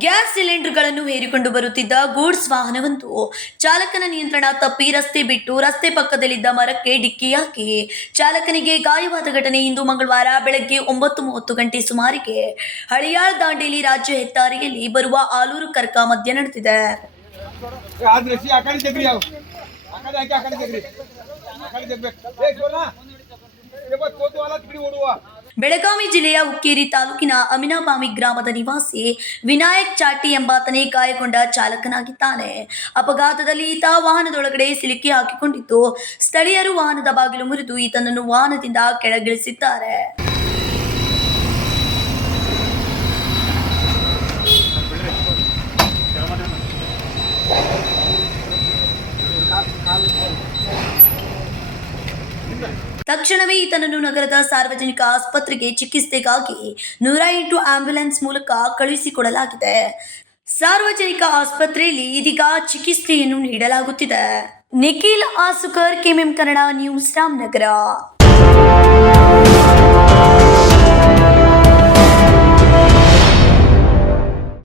ಪ್ರಯಾಣಿಕರನ್ನು ಹೇರಿಕೊಂಡು ಬರುತ್ತಿದ್ದ ಗೂಡ್ಸ್ ವಾಹನವೊಂದು ಚಾಲಕನ ನಿಯಂತ್ರಣ ತಪ್ಪಿ ರಸ್ತೆ ಬಿಟ್ಟು ರಸ್ತೆ ಪಕ್ಕದಲ್ಲಿದ್ದ ಮರಕ್ಕೆ ಡಿಕ್ಕಿಯಾಗಿ ಚಾಲಕನಿಗೆ ಗಾಯವಾದ ಘಟನೆ ಇಂದು ಮಂಗಳವಾರ ಬೆಳಗ್ಗೆ ಒಂಬತ್ತು ಮೂವತ್ತು ಗಂಟೆ ಸುಮಾರಿಗೆ ಹಳಿಯಾಳ್ ದಾಂಡೇಲಿ ರಾಜ್ಯ ಹೆದ್ದಾರಿಯಲ್ಲಿ ಬರುವ ಆಲೂರು ಕರ್ಕ ಮಧ್ಯ ನಡೆದಿದೆ. ಬೆಳಗಾವಿ ಜಿಲ್ಲೆಯ ಹುಕ್ಕೇರಿ ತಾಲೂಕಿನ ಅಮಿನಾಬಾಮಿ ಗ್ರಾಮದ ನಿವಾಸಿ ವಿನಾಯಕ್ ಚಾಟಿ ಎಂಬಾತನೇ ಗಾಯಗೊಂಡ ಚಾಲಕನಾಗಿದ್ದಾನೆ. ಅಪಘಾತದಲ್ಲಿ ಈತ ವಾಹನದೊಳಗಡೆ ಸಿಲುಕಿ ಹಾಕಿಕೊಂಡಿದ್ದು, ಸ್ಥಳೀಯರು ವಾಹನದ ಬಾಗಿಲು ಮುರಿದು ಈತನನ್ನು ವಾಹನದಿಂದ ಕೆಳಗಿಳಿಸಿದ್ದಾರೆ. ತಕ್ಷಣವೇ ಈತನನ್ನು ನಗರದ ಸಾರ್ವಜನಿಕ ಆಸ್ಪತ್ರೆಗೆ ಚಿಕಿತ್ಸೆಗಾಗಿ ನೂರ ಎಂಟು ಆಂಬ್ಯುಲೆನ್ಸ್ ಮೂಲಕ ಕಳುಹಿಸಿಕೊಡಲಾಗಿದೆ. ಸಾರ್ವಜನಿಕ ಆಸ್ಪತ್ರೆಯಲ್ಲಿ ಇದೀಗ ಚಿಕಿತ್ಸೆಯನ್ನು ನೀಡಲಾಗುತ್ತಿದೆ. ನಿಖಿಲ್ ಆಸುಕರ್ ಕೆಮೆಂ ಕನ್ನಡ ನ್ಯೂಸ್ ರಾಮನಗರ.